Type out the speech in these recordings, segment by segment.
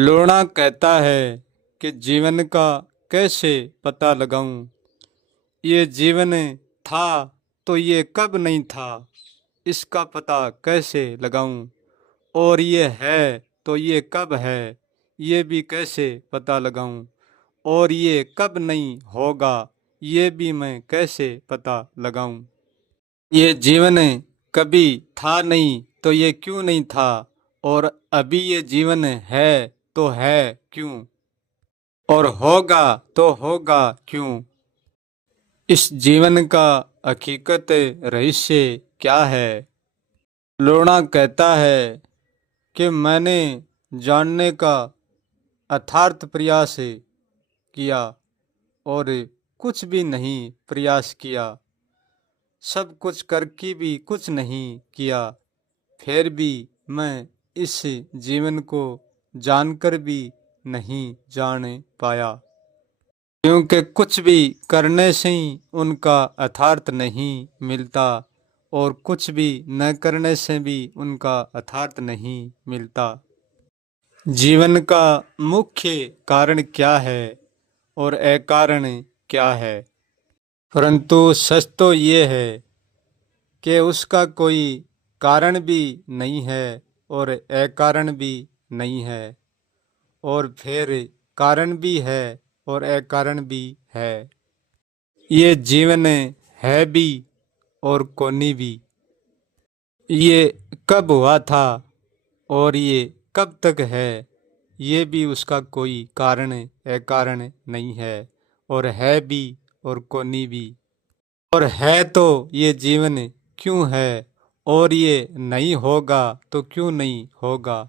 लोना कहता है कि जीवन का कैसे पता लगाऊं। ये जीवन था तो ये कब नहीं था, इसका पता कैसे लगाऊं। और ये है तो ये कब है, ये भी कैसे पता लगाऊं। और ये कब नहीं होगा, ये भी मैं कैसे पता लगाऊं। ये जीवन कभी था नहीं तो ये क्यों नहीं था, और अभी ये जीवन है तो है क्यों, और होगा तो होगा क्यों। इस जीवन का हकीकत रहस्य क्या है। लोना कहता है कि मैंने जानने का अथार्थ प्रयास किया और कुछ भी नहीं प्रयास किया। सब कुछ करके भी कुछ नहीं किया, फिर भी मैं इस जीवन को जानकर भी नहीं जान पाया। क्योंकि कुछ भी करने से ही उनका अर्थार्थ नहीं मिलता, और कुछ भी न करने से भी उनका अर्थार्थ नहीं मिलता। जीवन का मुख्य कारण क्या है और अकारण क्या है। परंतु सच तो ये है कि उसका कोई कारण भी नहीं है और अकारण भी नहीं है, और फिर कारण भी है और अकारण भी है। ये जीवन है भी और कोनी भी। ये कब हुआ था और ये कब तक है, ये भी उसका कोई कारण अकारण नहीं है, और है भी और कोनी भी। और है तो ये जीवन क्यों है, और ये नहीं होगा तो क्यों नहीं होगा,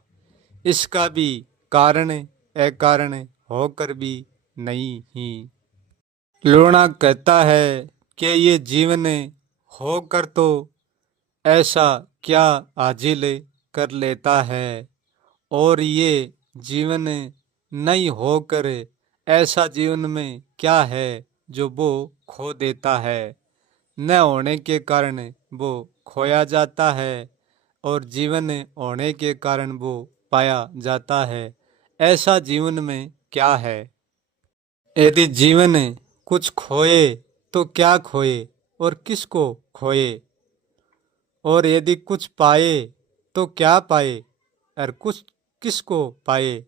इसका भी कारण अकारण होकर भी नहीं ही। लोना कहता है कि ये जीवन होकर तो ऐसा क्या हासिल कर लेता है, और ये जीवन नहीं होकर ऐसा जीवन में क्या है जो वो खो देता है। न होने के कारण वो खोया जाता है, और जीवन होने के कारण वो पाया जाता है। ऐसा जीवन में क्या है। यदि जीवन कुछ खोए तो क्या खोए और किसको खोए, और यदि कुछ पाए तो क्या पाए और कुछ किसको पाए।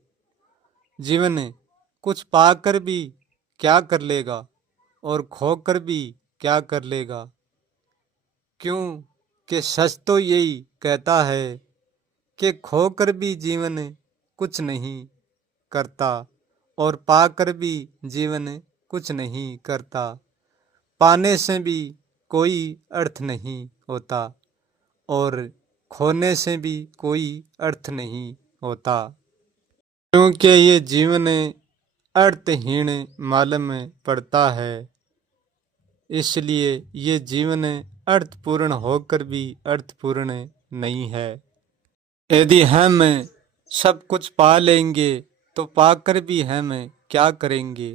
जीवन कुछ पाकर भी क्या कर लेगा और खोकर भी क्या कर लेगा। क्यों कि सच तो यही कहता है कि खोकर भी जीवन कुछ नहीं करता, और पाकर भी जीवन कुछ नहीं करता। पाने से भी कोई अर्थ नहीं होता, और खोने से भी कोई अर्थ नहीं होता। क्योंकि ये जीवन अर्थहीन मालूम पड़ता है, इसलिए ये जीवन अर्थपूर्ण होकर भी अर्थपूर्ण नहीं है। यदि हम सब कुछ पा लेंगे तो पाकर भी हम क्या करेंगे,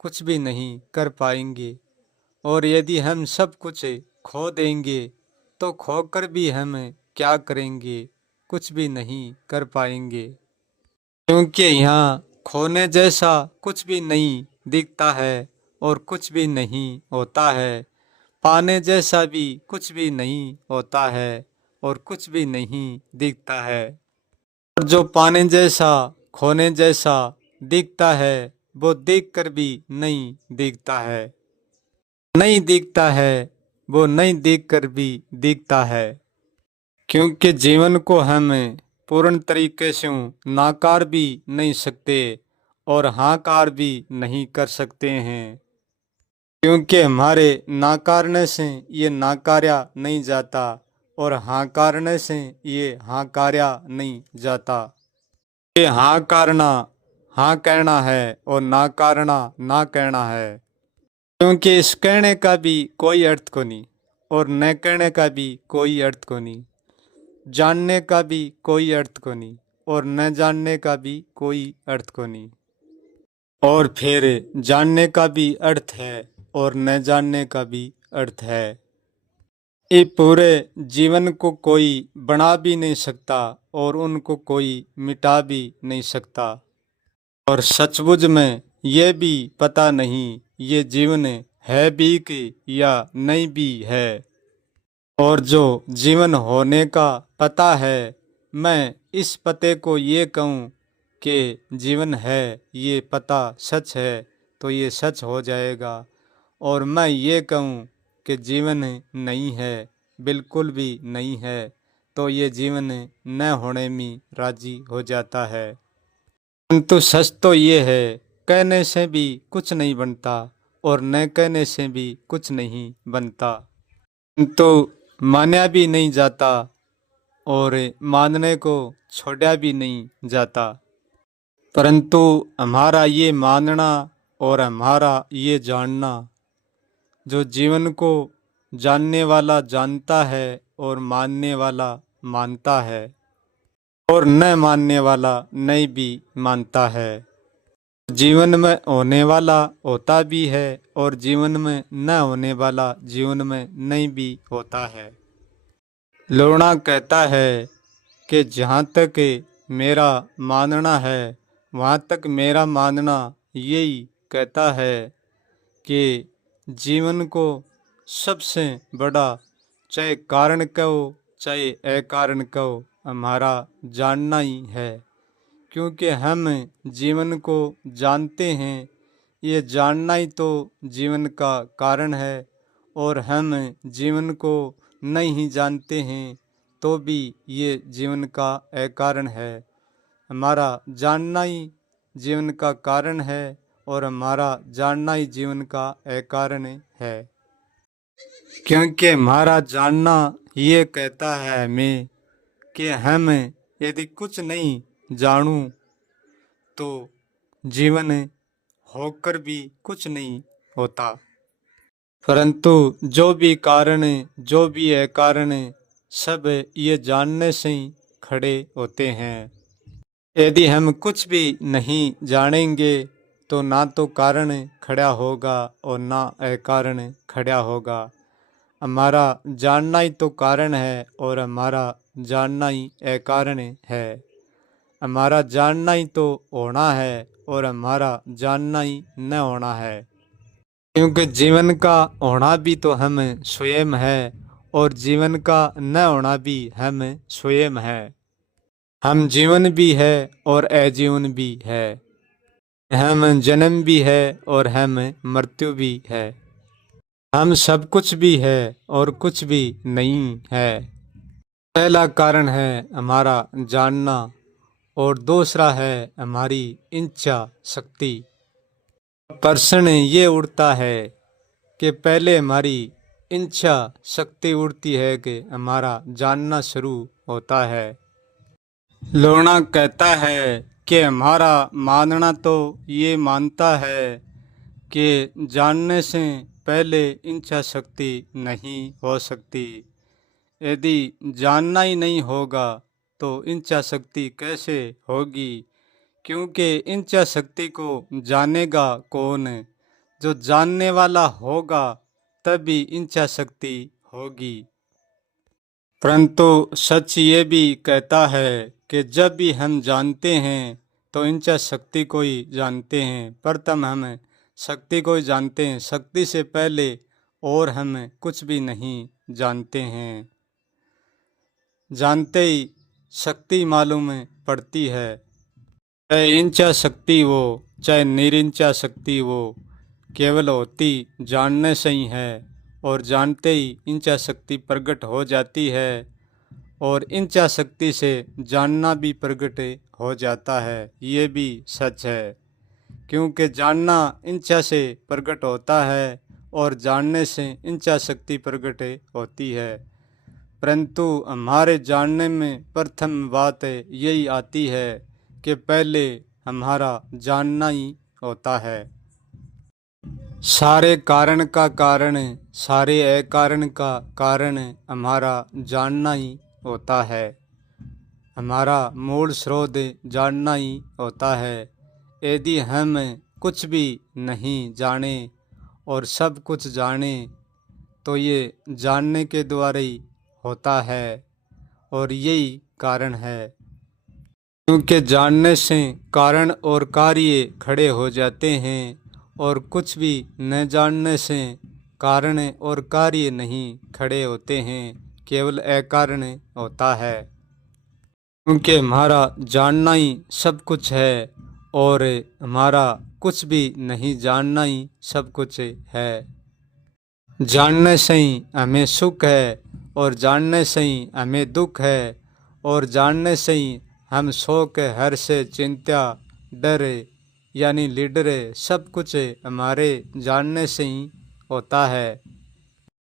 कुछ भी नहीं कर पाएंगे। और यदि हम सब कुछ खो देंगे तो खोकर भी हम क्या करेंगे, कुछ भी नहीं कर पाएंगे। क्योंकि यहाँ खोने जैसा कुछ भी नहीं दिखता है और कुछ भी नहीं होता है। पाने जैसा भी कुछ भी नहीं होता है और कुछ भी नहीं दिखता है। और जो पाने जैसा खोने जैसा दिखता है वो देखकर भी नहीं दिखता है। नहीं दिखता है वो नहीं देखकर भी दिखता है। क्योंकि जीवन को हम पूर्ण तरीके से नाकार भी नहीं सकते और हाकार भी नहीं कर सकते हैं। क्योंकि हमारे नाकारने से ये नाकार्या नहीं जाता, और हाँ करने से ये हाँ कार्या नहीं जाता। ये हाँ करना हाँ कहना है और ना करना ना कहना है। क्योंकि इस कहने का भी कोई अर्थ को नहीं, और न कहने का भी कोई अर्थ को नहीं। जानने का भी कोई अर्थ को नहीं, और न जानने का भी कोई अर्थ को नहीं। और फिर जानने का भी अर्थ है और न जानने का भी अर्थ है। ये पूरे जीवन को कोई बना भी नहीं सकता और उनको कोई मिटा भी नहीं सकता। और सचमुच में ये भी पता नहीं ये जीवन है भी कि या नहीं भी है। और जो जीवन होने का पता है, मैं इस पते को ये कहूँ कि जीवन है, ये पता सच है तो ये सच हो जाएगा। और मैं ये कहूँ कि जीवन नहीं है, बिल्कुल भी नहीं है, तो ये जीवन न होने में राजी हो जाता है। परंतु सच तो ये है, कहने से भी कुछ नहीं बनता और न कहने से भी कुछ नहीं बनता। तो माना भी नहीं जाता और मानने को छोड़ा भी नहीं जाता। परंतु हमारा ये मानना और हमारा ये जानना, जो जीवन को जानने वाला जानता है और मानने वाला मानता है और न मानने वाला नहीं भी मानता है। जीवन में होने वाला होता भी है और जीवन में न होने वाला जीवन में नहीं भी होता है। लोना कहता है कि जहाँ तक मेरा मानना है वहाँ तक मेरा मानना यही कहता है कि जीवन को सबसे बड़ा, चाहे कारण कहो चाहे अकारण कहो, हमारा जानना ही है। क्योंकि हम जीवन को जानते हैं, ये जानना ही तो जीवन का कारण है। और हम जीवन को नहीं जानते हैं तो भी ये जीवन का अकारण है। हमारा जानना ही जीवन का कारण है और हमारा जानना ही जीवन का अकारण है। क्योंकि हमारा जानना ये कहता है हमें कि हम यदि कुछ नहीं जानूं तो जीवन होकर भी कुछ नहीं होता। परंतु जो भी कारण, जो भी है कारण, सब ये जानने से ही खड़े होते हैं। यदि हम कुछ भी नहीं जानेंगे तो ना तो कारण खड़ा होगा और ना अकारण खड़ा होगा। हमारा जानना ही तो कारण है और हमारा जानना ही अकारण है। हमारा जानना ही तो होना है और हमारा जानना ही न होना है। क्योंकि जीवन का होना भी तो हम स्वयं है और जीवन का न होना भी हम स्वयं है। हम जीवन भी है और अजीवन भी है। हम जन्म भी है और हम मृत्यु भी है। हम सब कुछ भी है और कुछ भी नहीं है। पहला कारण है हमारा जानना और दूसरा है हमारी इच्छा शक्ति। प्रश्न ये उठता है कि पहले हमारी इच्छा शक्ति उठती है कि हमारा जानना शुरू होता है। लोना कहता है कि हमारा मानना तो ये मानता है कि जानने से पहले इच्छा शक्ति नहीं हो सकती। यदि जानना ही नहीं होगा तो इच्छा शक्ति कैसे होगी? क्योंकि इच्छा शक्ति को जानेगा कौन? जो जानने वाला होगा तभी इच्छा शक्ति होगी। परंतु सच ये भी कहता है कि जब भी हम जानते हैं तो इच्छा शक्ति को ही जानते हैं। प्रथम हम शक्ति को ही जानते हैं, शक्ति से पहले और हम कुछ भी नहीं जानते हैं। जानते ही शक्ति मालूम पड़ती है। चाहे इच्छा शक्ति हो चाहे निरिंचा शक्ति हो, केवल होती जानने से ही है। और जानते ही इच्छा शक्ति प्रकट हो जाती है और इच्छा शक्ति से जानना भी प्रकट हो जाता है। ये भी सच है। क्योंकि जानना इच्छा से प्रकट होता है और जानने से इच्छा शक्ति प्रकट होती है। परंतु हमारे जानने में प्रथम बात यही आती है कि पहले हमारा जानना ही होता है। सारे कारण का कारण, सारे अकारण का कारण हमारा जानना ही होता है। हमारा मूल स्रोत जानना ही होता है। यदि हम कुछ भी नहीं जाने और सब कुछ जाने तो ये जानने के द्वारा ही होता है, और यही कारण है। क्योंकि जानने से कारण और कार्य खड़े हो जाते हैं, और कुछ भी न जानने से कारण और कार्य नहीं खड़े होते हैं, केवल अकारण होता है। क्योंकि हमारा जानना ही सब कुछ है, और हमारा कुछ भी नहीं जानना ही सब कुछ है। जानने से ही हमें सुख है, और जानने से ही हमें दुख है, और जानने से ही हम शोक हर्ष चिंता डर यानी लीडर सब कुछ हमारे जानने से ही होता है।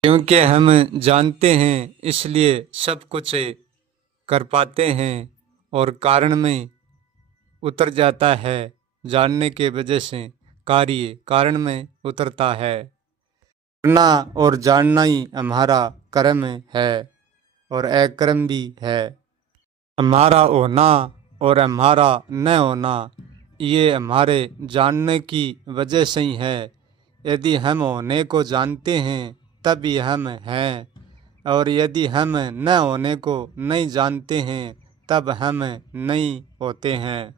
क्योंकि हम जानते हैं इसलिए सब कुछ कर पाते हैं, और कारण में उतर जाता है। जानने के वजह से कार्य कारण में उतरता है। करना और जानना ही हमारा कर्म है, और अकर्म भी है। हमारा होना और हमारा न होना ये हमारे जानने की वजह से ही है। यदि हम होने को जानते हैं तभी हम हैं, और यदि हम न होने को नहीं जानते हैं तब हम नहीं होते हैं।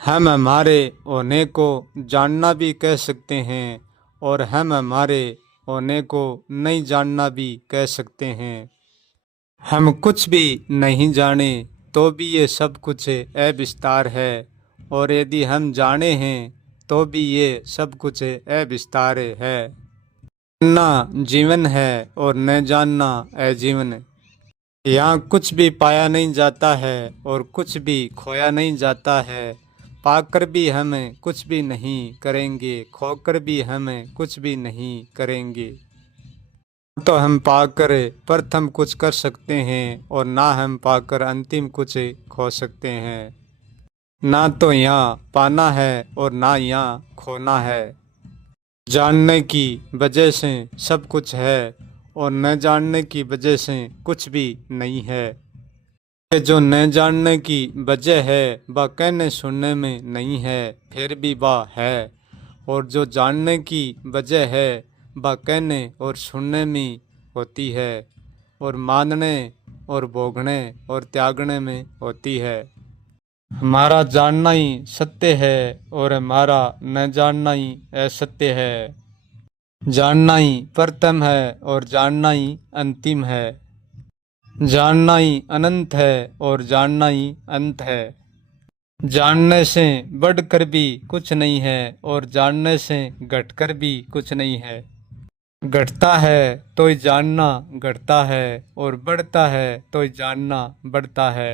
हम हमारे होने को जानना भी कह सकते हैं, और हम हमारे होने को नहीं जानना भी कह सकते हैं। हम कुछ भी नहीं जाने तो भी ये सब कुछ अविस्तार है, और यदि हम जाने हैं तो भी ये सब कुछ अविस्तार है। जानना जीवन है, और न जानना अजीवन। यहाँ कुछ भी पाया नहीं जाता है, और कुछ भी खोया नहीं जाता है। पाकर भी हम कुछ भी नहीं करेंगे, खोकर भी हम कुछ भी नहीं करेंगे। तो हम पाकर प्रथम कुछ कर सकते हैं, और ना हम पाकर अंतिम कुछ खो सकते हैं। ना तो यहाँ पाना है और ना यहाँ खोना है। जानने की वजह से सब कुछ है, और न जानने की वजह से कुछ भी नहीं है। ये जो न जानने की वजह है वह कहने सुनने में नहीं है, फिर भी वह है। और जो जानने की वजह है वह कहने और सुनने में होती है, और मानने और भोगने और त्यागने में होती है। हमारा जानना ही सत्य है, और हमारा न जानना ही असत्य है। जानना ही प्रथम है, और जानना ही अंतिम है। जानना ही अनंत है, और जानना ही अंत है। जानने से बढ़कर भी कुछ नहीं है, और जानने से घटकर भी कुछ नहीं है। घटता है तो ही जानना घटता है, और बढ़ता है तो ही जानना बढ़ता है।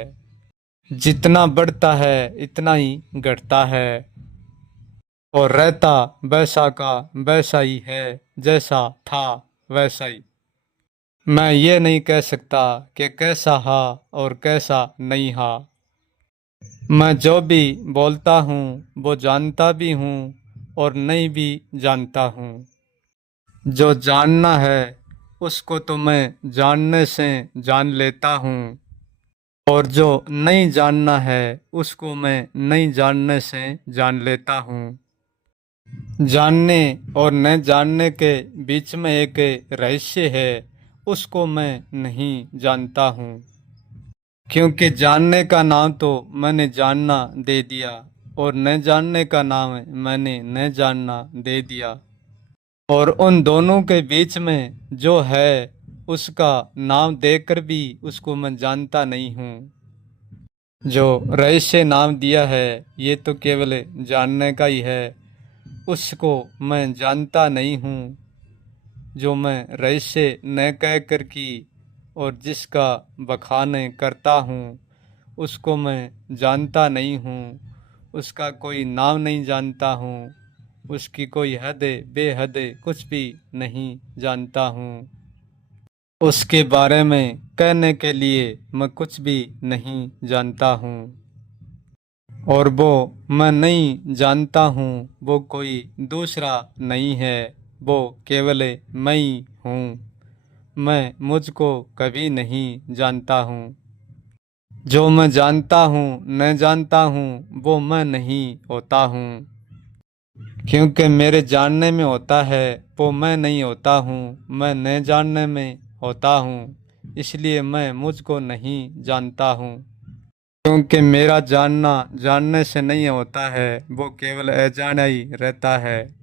जितना बढ़ता है इतना ही घटता है, और रहता वैसा का वैसा ही है, जैसा था वैसा ही। मैं ये नहीं कह सकता कि कैसा हा और कैसा नहीं हा। मैं जो भी बोलता हूँ वो जानता भी हूँ और नहीं भी जानता हूँ। जो जानना है उसको तो मैं जानने से जान लेता हूँ, और जो नहीं जानना है उसको मैं नहीं जानने से जान लेता हूँ। जानने और न जानने के बीच में एक रहस्य है, उसको मैं नहीं जानता हूँ। क्योंकि जानने का नाम तो मैंने जानना दे दिया, और न जानने का नाम मैंने न जानना दे दिया। और उन दोनों के बीच में जो है उसका नाम देकर भी उसको मैं जानता नहीं हूँ। जो रहस्य नाम दिया है ये तो केवल जानने का ही है, उसको मैं जानता नहीं हूँ। जो मैं रहस्य न कह कर की और जिसका बखान करता हूँ उसको मैं जानता नहीं हूँ। उसका कोई नाम नहीं जानता हूँ, उसकी कोई हद बेहद कुछ भी नहीं जानता हूँ। उसके बारे में कहने के लिए मैं कुछ भी नहीं जानता हूँ, और वो मैं नहीं जानता हूँ वो कोई दूसरा नहीं है, वो केवल मैं ही हूँ। मैं मुझको कभी नहीं जानता हूँ। जो मैं जानता हूँ न जानता हूँ वो मैं नहीं होता हूँ। क्योंकि मेरे जानने में होता है वो मैं नहीं होता हूँ, मैं न जानने में होता हूँ, इसलिए मैं मुझको नहीं जानता हूँ। क्योंकि मेरा जानना जानने से नहीं होता है, वो केवल अजाना ही रहता है।